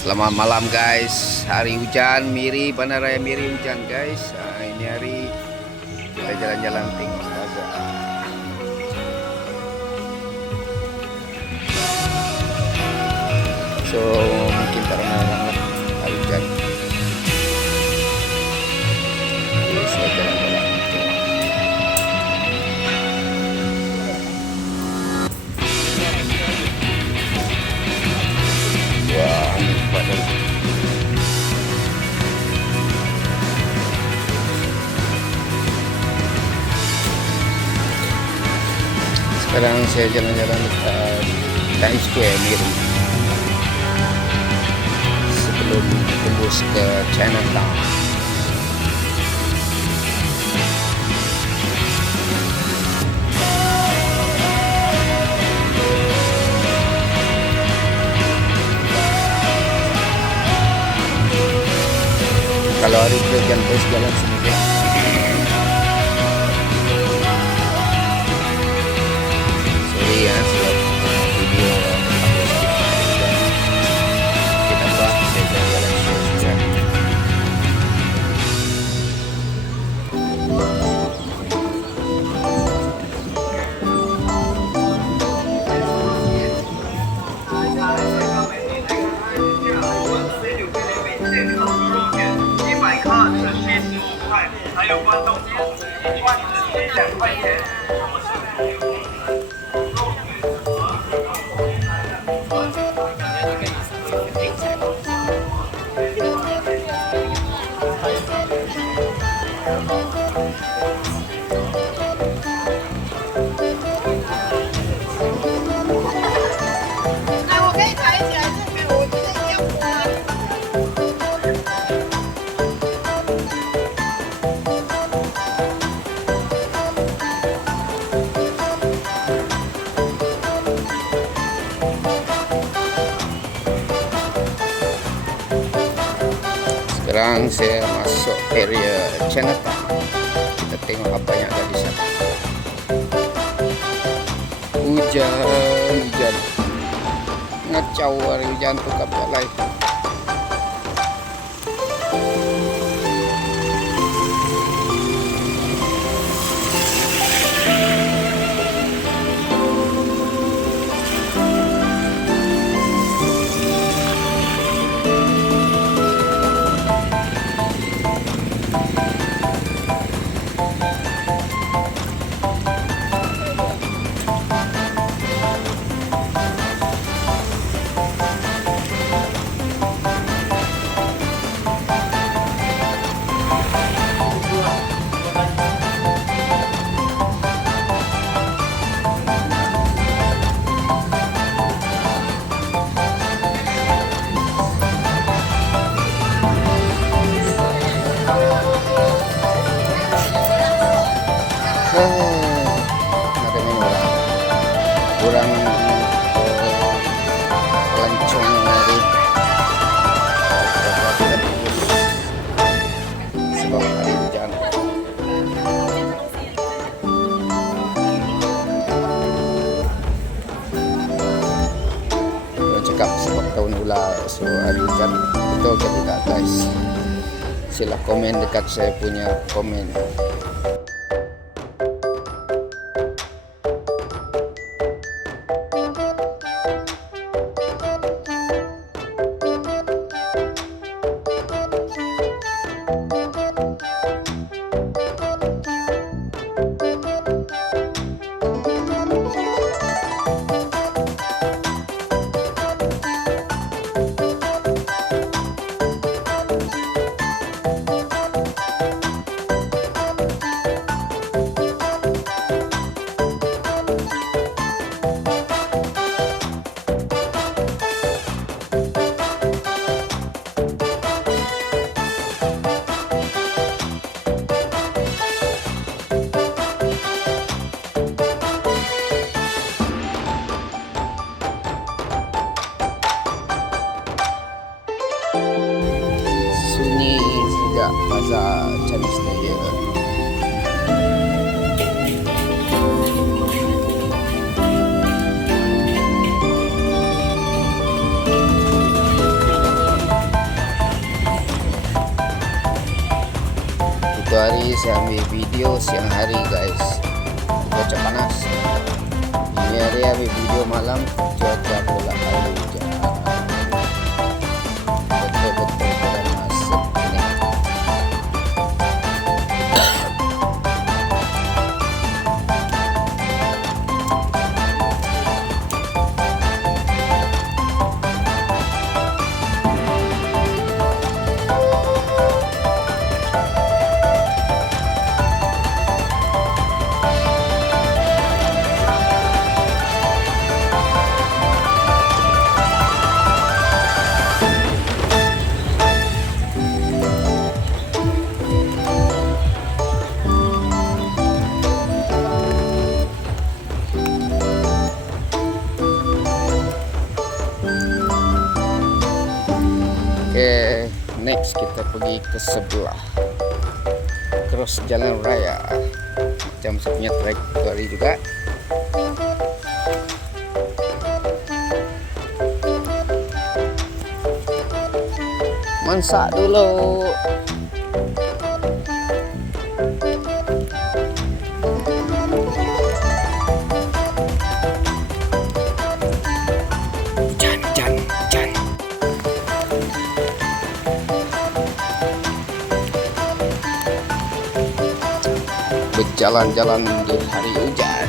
Selamat malam guys. Hari hujan, Miri, Bandar Raya Miri hujan guys. Ini hari kita jalan-jalan tengok Bazaar. So mungkin tak ramai orang lah hari hujan. Jadi saya jalan-jalan. Wah, ini padat. Sekarang saya jalan-jalan dekat Times Square Miri sebelum tembus ke Chinatown. Kalau hari hujan terus jalan sendiri. Sorry ya, sebab video aku skip. Kita buat saya jalan-jalan hujan. Sekarang saya masuk area Chinatown. Kita tengok apa yang ada di sana. Hujan. Ngacau hari hujan tu kapal live. Ada orang lancong dari sebab hari hujan. Orang cakap sebab tahun ular, so hari hujan. Betul ke tidak guys? Sila komen dekat saya punya komen. Bazaar Chinese New Year. Ini saya ambil video siang hari guys, cuaca panas. Ini hari ambil video malam, cuaca pula hari hujan. Betul-betul panas ini. Oke, next kita pergi ke sebelah cross jalan raya. Macam saya punya trek hari juga. Masak dulu. Hujan. Berjalan-jalan di hari hujan.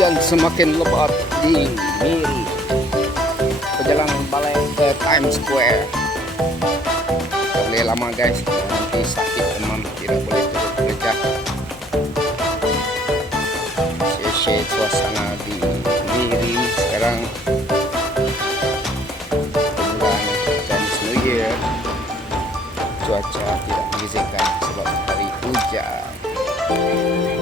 hujan semakin lebat di Miri. Perjalanan balik ke Times Square. Tak boleh lama guys, nanti sakit demam, tidak boleh turun kerja. Share suasana di Miri sekarang bulan Chinese New Year. Cuaca tidak mengizinkan sebab hari hujan.